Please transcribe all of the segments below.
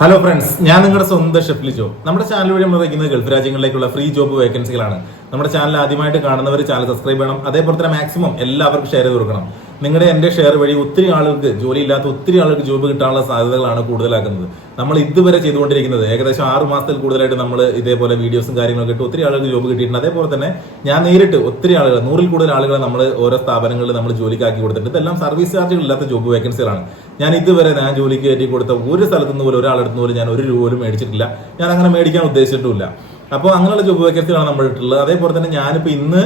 Hello friends ഞാൻ നിങ്ങളുടെ സ്വന്തം ഷെഫ്ലി ജോബ് നമ്മുടെ ചാനൽ വഴി നമ്മൾ വയ്ക്കുന്നത് ഗൾഫ് രാജ്യങ്ങളിലേക്കുള്ള ഫ്രീ ജോബ് വേക്കൻസികളാണ് നമ്മുടെ ചാനൽ ആദ്യമായിട്ട് കാണുന്നവർ ചാനൽ സബ്സ്ക്രൈബ് ചെയ്യണം. അതേപോലെ തന്നെ മാക്സിമം എല്ലാവർക്കും ഷെയർ ചെയ്ത് കൊടുക്കണം. നിങ്ങളുടെ എന്റെ ഷെയർ വഴി ഒത്തിരി ആളുകൾക്ക് ജോലി ഇല്ലാത്ത ഒത്തിരി ആളുകൾക്ക് ജോബ് കിട്ടാനുള്ള സാധ്യതകളാണ് കൂടുതലാക്കുന്നത്. നമ്മൾ ഇതുവരെ ചെയ്തുകൊണ്ടിരിക്കുന്നത് ഏകദേശം ആറ് മാസത്തിൽ കൂടുതലായിട്ട് നമ്മൾ ഇതേപോലെ വീഡിയോസും കാര്യങ്ങളൊക്കെ ഇട്ട് ഒത്തിരി ആളുകൾക്ക് ജോബ് കിട്ടിയിട്ടുണ്ട്. അതേപോലെ തന്നെ ഞാൻ നേരിട്ട് ഒത്തിരി ആളുകൾ നൂറിൽ കൂടുതൽ ആളുകളെ നമ്മൾ ഓരോ സ്ഥാപനങ്ങളിൽ നമ്മൾ ജോലിക്കാക്കി കൊടുത്തിട്ടുണ്ട്. ഇതെല്ലാം സർവീസ് ചാർജുകൾ ഇല്ലാത്ത ജോബ് വേക്കൻസികളാണ്. ഞാൻ ഇതുവരെ ഞാൻ ജോലിക്ക് കയറ്റി കൊടുത്ത ഒരു സ്ഥലത്തുനിന്ന് പോലും ഒരാളെടുത്തുനിന്ന് പോലും ഞാൻ ഒരു രൂപ പോലും മേടിച്ചിട്ടില്ല. ഞാൻ അങ്ങനെ മേടിക്കാൻ ഉദ്ദേശിച്ചിട്ടുമില്ല. അപ്പോൾ അങ്ങനെയുള്ള ജോബ് വേക്കൻസികളാണ് നമ്മൾ ഇട്ടുള്ളത് അതേപോലെ തന്നെ ഞാനിപ്പോൾ ഇന്ന്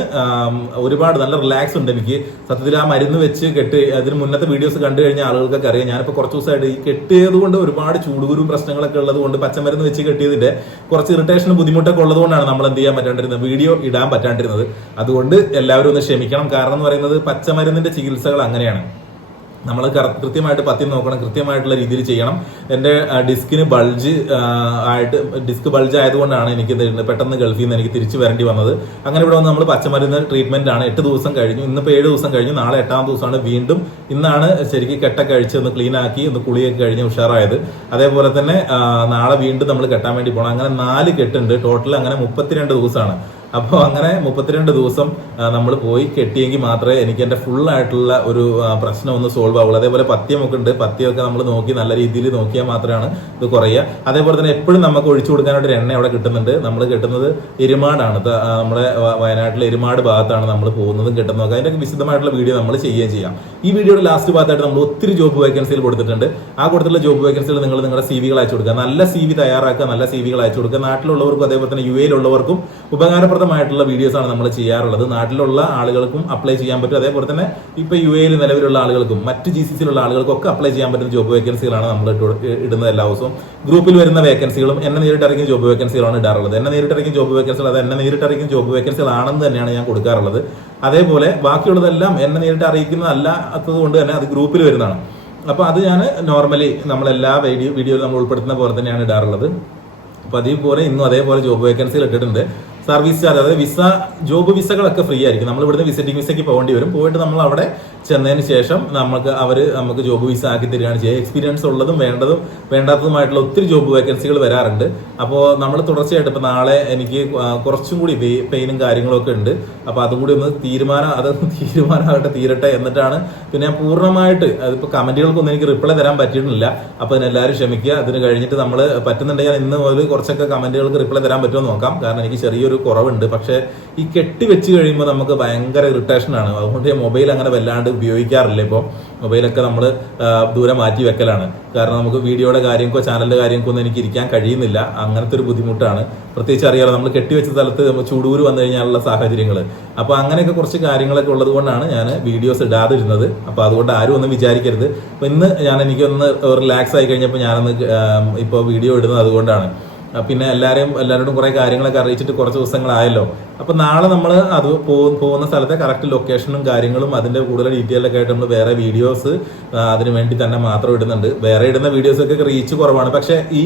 ഒരുപാട് നല്ല റിലാക്സ് ഉണ്ട് എനിക്ക്. സത്യത്തിൽ ആ മരുന്ന് വെച്ച് കെട്ട് അതിന് മുന്നത്തെ വീഡിയോസ് കണ്ടു കഴിഞ്ഞ ആളുകൾക്കൊക്കെ അറിയാം. ഞാനിപ്പോൾ കുറച്ച് ദിവസമായിട്ട് ഈ കെട്ടിയത് കൊണ്ട് ഒരുപാട് ചൂടുകുരും പ്രശ്നങ്ങളൊക്കെ ഉള്ളത് കൊണ്ട് പച്ചമരുന്ന് വെച്ച് കെട്ടിയതിന്റെ കുറച്ച് ഇറിറ്റേഷനും ബുദ്ധിമുട്ടൊക്കെ ഉള്ളതുകൊണ്ടാണ് നമ്മൾ എന്ത് ചെയ്യാൻ പറ്റാണ്ടിരുന്നത്. വീഡിയോ ഇടാൻ പറ്റാണ്ടിരുന്നത്. അതുകൊണ്ട് എല്ലാവരും ഒന്ന് ക്ഷമിക്കണം. കാരണം എന്ന് പറയുന്നത് പച്ചമരുന്നിന്റെ ചികിത്സകൾ അങ്ങനെയാണ്. നമ്മൾ കൃത്യമായിട്ട് പത്തി നോക്കണം കൃത്യമായിട്ടുള്ള രീതിയിൽ ചെയ്യണം. എന്റെ ഡിസ്കിന് ബൾജ് ആയിട്ട് ഡിസ്ക് ബൾജ് ആയതുകൊണ്ടാണ് എനിക്ക് പെട്ടെന്ന് ഗൾഫിൽ നിന്ന് എനിക്ക് തിരിച്ചു വരേണ്ടി വന്നത്. അങ്ങനെ ഇവിടെ വന്ന് നമ്മൾ പച്ചമരുന്ന് ട്രീറ്റ്മെന്റ് ആണ്. എട്ട് ദിവസം കഴിഞ്ഞു. ഇന്നിപ്പോൾ ഏഴ് ദിവസം കഴിഞ്ഞു. നാളെ എട്ടാം ദിവസമാണ് വീണ്ടും. ഇന്നാണ് ശരിക്കും കെട്ട കഴിച്ച് ഒന്ന് ക്ലീൻ ആക്കി ഒന്ന് കുളിയൊക്കെ കഴിഞ്ഞ് ഉഷാറായത്. അതേപോലെ തന്നെ നാളെ വീണ്ടും നമ്മൾ കെട്ടാൻ വേണ്ടി പോകണം അങ്ങനെ നാല് കെട്ടുണ്ട്. ടോട്ടൽ അങ്ങനെ മുപ്പത്തിരണ്ട് ദിവസമാണ്. അപ്പോൾ അങ്ങനെ മുപ്പത്തിരണ്ട് ദിവസം നമ്മൾ പോയി കെട്ടിയെങ്കിൽ മാത്രമേ എനിക്ക് എന്റെ ഫുൾ ആയിട്ടുള്ള ഒരു പ്രശ്നം ഒന്ന് സോൾവ് ആവുള്ളൂ. അതേപോലെ പത്യമൊക്കെ ഉണ്ട്. പത്യമൊക്കെ നമ്മൾ നോക്കി നല്ല രീതിയിൽ നോക്കിയാൽ മാത്രമാണ് ഇത് കുറയുക. അതേപോലെ തന്നെ എപ്പോഴും നമുക്ക് ഒഴിച്ചു കൊടുക്കാനായിട്ട് ഒരു എണ്ണ അവിടെ കിട്ടുന്നുണ്ട്. നമ്മൾ കിട്ടുന്നത് എരുമാടാണ്. നമ്മുടെ വയനാട്ടിലെ എരുമാട് ഭാഗത്താണ് നമ്മൾ പോകുന്നതും കിട്ടുന്നതൊക്കെ അതിന്റെ വിശദമായിട്ടുള്ള വീഡിയോ നമ്മൾ ചെയ്യുകയും ചെയ്യാം. ഈ വീഡിയോയുടെ ലാസ്റ്റ് ഭാഗത്തായിട്ട് നമ്മൾ ഒത്തിരി ജോബ് വേക്കൻസികൾ കൊടുത്തിട്ടുണ്ട്. ആ കൊടുത്തിട്ടുള്ള ജോബ് വേക്കൻസികൾ നിങ്ങൾ നിങ്ങളുടെ സി വികൾ അയച്ചു കൊടുക്കുക. നല്ല സി വി തയ്യാറാക്കുക നല്ല സി വികൾ അയച്ചു കൊടുക്കുക. നാട്ടിലുള്ളവർക്കും അതേപോലെ തന്നെ യു എയിലുള്ളവർക്കും ഉപകാരപ്രദമായിട്ടുള്ള വീഡിയോസ് ആണ് നമ്മൾ ചെയ്യാറുള്ളത്. നാട്ടിലുള്ള ആളുകൾക്കും അപ്ലൈ ചെയ്യാൻ പറ്റും. അതേപോലെ തന്നെ ഇപ്പൊ യു എയിൽ നിലവിലുള്ള ആളുകൾക്കും മറ്റ് ജി സി സിയിലുള്ള ആളുകൾക്കും ഒക്കെ അപ്ലൈ ചെയ്യാൻ പറ്റുന്ന ജോബ് വേക്കൻസികളാണ് നമ്മൾ ഇടുന്നത് എല്ലാ ദിവസവും. ഗ്രൂപ്പിൽ വരുന്ന വേക്കൻസികളും എന്നെ നേരിട്ട് ഇറങ്ങിയ ജോബ് വേക്കൻസികളാണ് ഇടാറുള്ളത്. എന്നെ നേരിട്ട് ഇറങ്ങിയ ജോബ് വേക്കൻസികൾ അത് എന്നെ നേരിട്ട് ഇറങ്ങിയ ജോബ് വേക്കൻസികളാണെന്ന് തന്നെയാണ് ഞാൻ കൊടുക്കാറുള്ളത്. അതേപോലെ ബാക്കിയുള്ളതെല്ലാം എന്നെ നേരിട്ട് അറിയിക്കുന്നതല്ലാത്തത് കൊണ്ട് തന്നെ അത് ഗ്രൂപ്പിൽ വരുന്നതാണ്. അപ്പൊ അത് ഞാൻ നോർമലി നമ്മളെല്ലാ വീഡിയോ വീഡിയോയിൽ നമ്മൾ ഉൾപ്പെടുത്തുന്ന പോലെ തന്നെയാണ് ഇടാറുള്ളത്. അപ്പൊ അതേപോലെ ഇന്നും അതേപോലെ ജോബ് വേക്കൻസികൾ ഇട്ടിട്ടുണ്ട്. സർവീസ് ചാർജ് അതായത് വിസ ജോബ് വിസകളൊക്കെ ഫ്രീ ആയിരിക്കും. നമ്മൾ ഇവിടുന്ന് വിസിറ്റിംഗ് വിസയ്ക്ക് പോകേണ്ടി വരും. പോയിട്ട് നമ്മൾ അവിടെ ചെന്നതിന് ശേഷം നമുക്ക് അവർ നമുക്ക് ജോബ് വിസ ആക്കി തരികയാണ് ചെയ്യുക. എക്സ്പീരിയൻസ് ഉള്ളതും വേണ്ടതും വേണ്ടാത്തതുമായിട്ടുള്ള ഒത്തിരി ജോബ് വേക്കൻസികൾ വരാറുണ്ട്. അപ്പോൾ നമ്മൾ തുടർച്ചയായിട്ട് ഇപ്പോൾ നാളെ എനിക്ക് കുറച്ചും കൂടി പെയിനും കാര്യങ്ങളൊക്കെ ഉണ്ട്. അപ്പോൾ അതും കൂടി ഒന്ന് തീരുമാനം അത് തീരുമാനമാകട്ടെ തീരട്ടെ എന്നിട്ടാണ് പിന്നെ ഞാൻ പൂർണമായിട്ട് അതിപ്പോൾ കമന്റുകൾക്കൊന്നും എനിക്ക് റിപ്ലൈ തരാൻ പറ്റിയിട്ടില്ല. അപ്പോൾ അതിനെല്ലാവരും ക്ഷമിക്കുക. അതിന് കഴിഞ്ഞിട്ട് നമ്മൾ പറ്റുന്നുണ്ടെങ്കിൽ ഇന്ന് ഒരു കുറച്ചൊക്കെ കമന്റുകൾക്ക് റിപ്ലൈ തരാൻ പറ്റുമോ നോക്കാം. കാരണം എനിക്ക് ചെറിയൊരു കുറവുണ്ട്. പക്ഷെ ഈ കെട്ടി വെച്ച് കഴിയുമ്പോൾ നമുക്ക് ഭയങ്കര ഇറിറ്റേഷൻ ആണ്. അതുകൊണ്ട് മൊബൈൽ അങ്ങനെ വല്ലാണ്ട് ഉപയോഗിക്കാറില്ല ഇപ്പോൾ മൊബൈലൊക്കെ നമ്മൾ ദൂരെ മാറ്റി വെക്കലാണ്. കാരണം നമുക്ക് വീഡിയോയുടെ കാര്യങ്ങൾക്കോ ചാനലിന്റെ കാര്യങ്ങൾക്കോ ഒന്നും എനിക്ക് ഇരിക്കാൻ കഴിയുന്നില്ല. അങ്ങനത്തെ ഒരു ബുദ്ധിമുട്ടാണ്. പ്രത്യേകിച്ച് അറിയാലോ നമ്മൾ കെട്ടി വെച്ച സ്ഥലത്ത് നമ്മൾ ചൂടൂര് വന്നു കഴിഞ്ഞാലുള്ള സാഹചര്യങ്ങൾ അപ്പോൾ അങ്ങനെയൊക്കെ കുറച്ച് കാര്യങ്ങളൊക്കെ ഉള്ളത് കൊണ്ടാണ് ഞാൻ വീഡിയോസ് ഇടാതിരുന്നത്. അപ്പോൾ അതുകൊണ്ട് ആരും ഒന്നും വിചാരിക്കരുത്. അപ്പോൾ ഇന്ന് ഞാൻ എനിക്കൊന്ന് റിലാക്സ് ആയി കഴിഞ്ഞപ്പോൾ ഞാനൊന്ന് ഇപ്പോൾ വീഡിയോ ഇടുന്നത് അതുകൊണ്ടാണ്. പിന്നെ എല്ലാവരെയും എല്ലാവരോടും കുറെ കാര്യങ്ങളൊക്കെ അറിയിച്ചിട്ട് കുറച്ച് ദിവസങ്ങളായല്ലോ. അപ്പൊ നാളെ നമ്മൾ അത് പോകുന്ന സ്ഥലത്തെ കറക്റ്റ് ലൊക്കേഷനും കാര്യങ്ങളും അതിന്റെ കൂടുതൽ ഡീറ്റെയിൽ ഒക്കെ ആയിട്ട് നമ്മൾ വേറെ വീഡിയോസ് അതിന് വേണ്ടി തന്നെ മാത്രം ഇടുന്നുണ്ട്. വേറെ ഇടുന്ന വീഡിയോസ് ഒക്കെ റീച്ച് കുറവാണ്. പക്ഷെ ഈ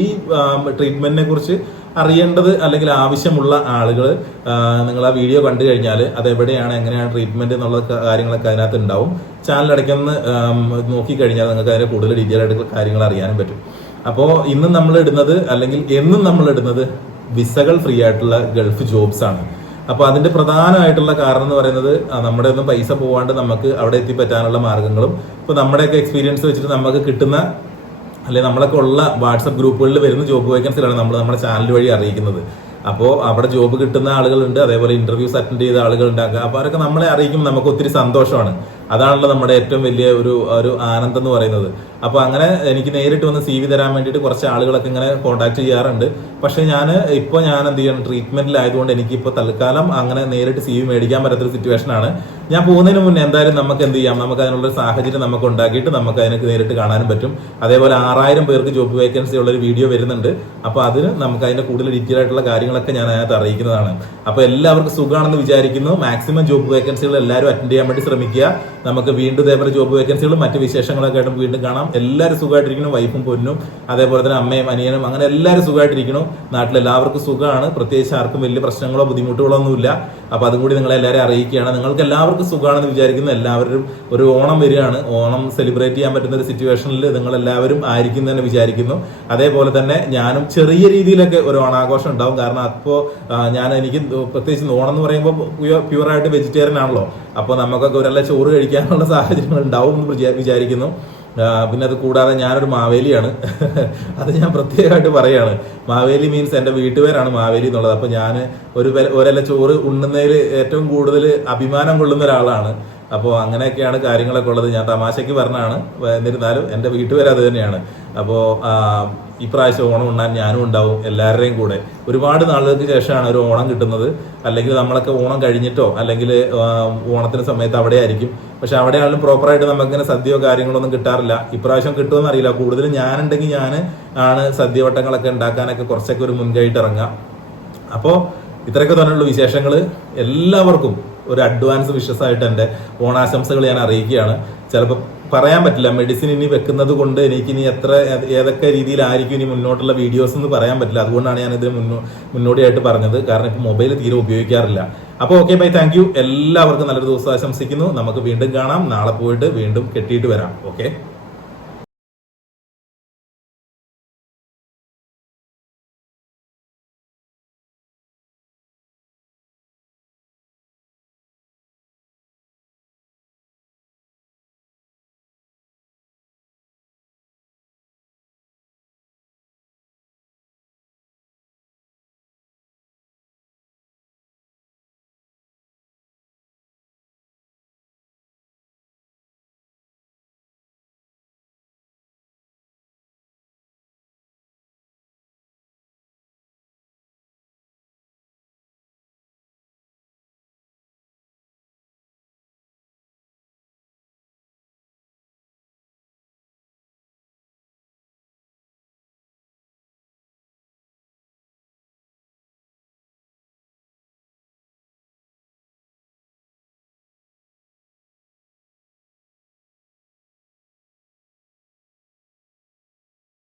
ട്രീറ്റ്മെന്റിനെ കുറിച്ച് അറിയേണ്ടത് അല്ലെങ്കിൽ ആവശ്യമുള്ള ആളുകൾ നിങ്ങൾ ആ വീഡിയോ കണ്ടു കഴിഞ്ഞാൽ അത് എവിടെയാണ് എങ്ങനെയാണ് ട്രീറ്റ്മെന്റ് എന്നുള്ള കാര്യങ്ങളൊക്കെ അതിനകത്ത് ഉണ്ടാവും. ചാനൽ ഇടയ്ക്കൊന്ന് നോക്കിക്കഴിഞ്ഞാൽ നിങ്ങൾക്ക് അതിന്റെ കൂടുതൽ ഡീറ്റെയിൽ ആയിട്ടുള്ള കാര്യങ്ങൾ അറിയാനും പറ്റും. അപ്പോൾ ഇന്ന് നമ്മൾ ഇടുന്നത് അല്ലെങ്കിൽ എന്നും നമ്മൾ ഇടുന്നത് വിസകൾ ഫ്രീ ആയിട്ടുള്ള ഗൾഫ് ജോബ്സ് ആണ്. അപ്പൊ അതിന്റെ പ്രധാനമായിട്ടുള്ള കാരണം എന്ന് പറയുന്നത് നമ്മുടെ ഒന്നും പൈസ പോവാണ്ട് നമുക്ക് അവിടെ എത്തിപ്പറ്റാനുള്ള മാർഗങ്ങളും ഇപ്പൊ നമ്മുടെയൊക്കെ എക്സ്പീരിയൻസ് വെച്ചിട്ട് നമുക്ക് കിട്ടുന്ന അല്ലെ നമ്മളൊക്കെ ഉള്ള വാട്സപ്പ് ഗ്രൂപ്പുകളിൽ വരുന്ന ജോബ് വേക്കൻസികളാണ് നമ്മൾ നമ്മുടെ ചാനൽ വഴി അറിയിക്കുന്നത്. അപ്പോൾ അവിടെ ജോബ് കിട്ടുന്ന ആളുകളുണ്ട് അതേപോലെ ഇന്റർവ്യൂസ് അറ്റൻഡ് ചെയ്ത ആളുകളുണ്ട് അപ്പോൾ അവരൊക്കെ നമ്മളെ അറിയിക്കുമ്പോൾ നമുക്ക് ഒത്തിരി സന്തോഷമാണ്. അതാണല്ലോ നമ്മുടെ ഏറ്റവും വലിയ ഒരു ഒരു ആനന്ദം എന്ന് പറയുന്നത്. അപ്പൊ അങ്ങനെ എനിക്ക് നേരിട്ട് വന്ന് സി വി തരാൻ വേണ്ടിയിട്ട് കുറച്ച് ആളുകളൊക്കെ ഇങ്ങനെ കോൺടാക്ട് ചെയ്യാറുണ്ട്. പക്ഷെ ഞാൻ ഇപ്പോൾ ഞാൻ എന്ത് ചെയ്യണം? ട്രീറ്റ്മെന്റിലായതുകൊണ്ട് എനിക്ക് ഇപ്പോൾ തൽക്കാലം അങ്ങനെ നേരിട്ട് സി വി മേടിക്കാൻ പറ്റാത്തൊരു സിറ്റുവേഷൻ ആണ്. ഞാൻ പോകുന്നതിന് മുന്നേ എന്തായാലും നമുക്ക് എന്ത് ചെയ്യാം? നമുക്ക് അതിനുള്ള സാഹചര്യം നമുക്ക് ഉണ്ടാക്കിയിട്ട് നമുക്ക് അതിനൊക്കെ നേരിട്ട് കാണാനും പറ്റും. അതേപോലെ ആറായിരം പേർക്ക് ജോബ് വേക്കൻസി ഉള്ള ഒരു വീഡിയോ വരുന്നുണ്ട്. അപ്പോൾ അതിന് നമുക്ക് അതിന്റെ കൂടുതൽ ഡീറ്റെയിൽ ആയിട്ടുള്ള കാര്യങ്ങളൊക്കെ ഞാൻ അതിനകത്ത് അറിയിക്കുന്നതാണ്. അപ്പൊ എല്ലാവർക്കും സുഖമാണെന്ന് വിചാരിക്കുന്നു. മാക്സിമം ജോബ് വേക്കൻസികൾ എല്ലാവരും അറ്റൻഡ് ചെയ്യാൻ വേണ്ടി ശ്രമിക്കുക. നമുക്ക് വീണ്ടും ഇതേപോലെ ജോബ് വേക്കൻസികളും മറ്റു വിശേഷങ്ങളൊക്കെ ആയിട്ട് വീണ്ടും കാണാം. എല്ലാവരും സുഖമായിട്ടിരിക്കണം വൈഫും പൊന്നും അതേപോലെ തന്നെ അമ്മയും അനിയനും അങ്ങനെ എല്ലാവരും സുഖമായിട്ടിരിക്കണം. നാട്ടിൽ എല്ലാവർക്കും സുഖമാണ്. പ്രത്യേകിച്ച് ആർക്കും വലിയ പ്രശ്നങ്ങളോ ബുദ്ധിമുട്ടുകളോ ഒന്നുമില്ല. അപ്പൊ അതും കൂടി നിങ്ങളെ എല്ലാവരും അറിയിക്കുകയാണ്. നിങ്ങൾക്ക് എല്ലാവർക്കും സുഖമാണെന്ന് വിചാരിക്കുന്നു. എല്ലാവരും ഒരു ഓണം വരികയാണ്. ഓണം സെലിബ്രേറ്റ് ചെയ്യാൻ പറ്റുന്ന ഒരു സിറ്റുവേഷനിൽ നിങ്ങൾ എല്ലാവരും ആയിരിക്കും തന്നെ വിചാരിക്കുന്നു. അതേപോലെ തന്നെ ഞാനും ചെറിയ രീതിയിലൊക്കെ ഒരു ഓണാഘോഷം ഉണ്ടാവും. കാരണം അപ്പോൾ ഞാൻ എനിക്ക് പ്രത്യേകിച്ച് ഓണം എന്ന് പറയുമ്പോൾ പ്യുവറായിട്ട് വെജിറ്റേറിയൻ ആണല്ലോ. അപ്പോൾ നമുക്കൊക്കെ ഒരല്ല ചോറ് കഴിക്കാനുള്ള സാഹചര്യങ്ങൾ ഉണ്ടാവും എന്ന് വിചാരിക്കുന്നു. പിന്നെ അത് കൂടാതെ ഞാനൊരു മാവേലിയാണ്. അത് ഞാൻ പ്രത്യേകമായിട്ട് പറയാണ്. മാവേലി മീൻസ് എന്റെ വീട്ടുപേരാണ് മാവേലി എന്നുള്ളത്. അപ്പോൾ ഞാൻ ഒരു ഒരല ചോറ് ഉണ്ണുന്നതിൽ ഏറ്റവും കൂടുതൽ അഭിമാനം കൊള്ളുന്ന ഒരാളാണ്. അപ്പോൾ അങ്ങനെയൊക്കെയാണ് കാര്യങ്ങളൊക്കെ ഉള്ളത്. ഞാൻ തമാശയ്ക്ക് പറഞ്ഞാണ്. എന്നിരുന്നാലും എന്റെ വീട്ടുപേര് അത് തന്നെയാണ്. അപ്പോൾ ഇപ്രാവശ്യം ഓണം ഉണ്ണാൻ ഞാനും ഉണ്ടാവും എല്ലാവരുടെയും കൂടെ. ഒരുപാട് നാളുകൾക്ക് ശേഷമാണ് ഒരു ഓണം കിട്ടുന്നത്. അല്ലെങ്കിൽ നമ്മളൊക്കെ ഓണം കഴിഞ്ഞിട്ടോ അല്ലെങ്കിൽ ഓണത്തിന് സമയത്ത് അവിടെ ആയിരിക്കും. പക്ഷെ അവിടെയാണെങ്കിലും പ്രോപ്പറായിട്ട് നമുക്കിങ്ങനെ സദ്യയോ കാര്യങ്ങളൊന്നും കിട്ടാറില്ല. ഇപ്രാവശ്യം കിട്ടുമെന്ന് അറിയില്ല. കൂടുതലും ഞാനുണ്ടെങ്കിൽ ഞാൻ ആണ് സദ്യവട്ടങ്ങളൊക്കെ ഉണ്ടാക്കാനൊക്കെ കുറച്ചൊക്കെ ഒരു മുൻകൈയിട്ട് ഇറങ്ങാം അപ്പോൾ ഇത്രയൊക്കെ തന്നെയുള്ള വിശേഷങ്ങൾ എല്ലാവർക്കും ഒരു അഡ്വാൻസ് വിഷസ് ആയിട്ട് എന്റെ ഓണാശംസകൾ ഞാൻ അറിയിക്കുകയാണ്. ചിലപ്പോൾ പറയാൻ പറ്റില്ല മെഡിസിൻ ഇനി വെക്കുന്നത് കൊണ്ട് എനിക്ക് ഇനി എത്ര ഏത് ഏതൊക്കെ രീതിയിലായിരിക്കും ഇനി മുന്നോട്ടുള്ള വീഡിയോസ് എന്ന് പറയാൻ പറ്റില്ല. അതുകൊണ്ടാണ് ഞാൻ ഇതിന് മുന്നോ മുന്നോടിയായിട്ട് പറഞ്ഞത്. കാരണം ഇപ്പോൾ മൊബൈൽ തീരെ ഉപയോഗിക്കാറില്ല. അപ്പോൾ ഓക്കെ ബൈ താങ്ക് എല്ലാവർക്കും നല്ലൊരു ദിവസം ആശംസിക്കുന്നു. നമുക്ക് വീണ്ടും കാണാം. നാളെ പോയിട്ട് വീണ്ടും കെട്ടിയിട്ട് വരാം. ഓക്കെ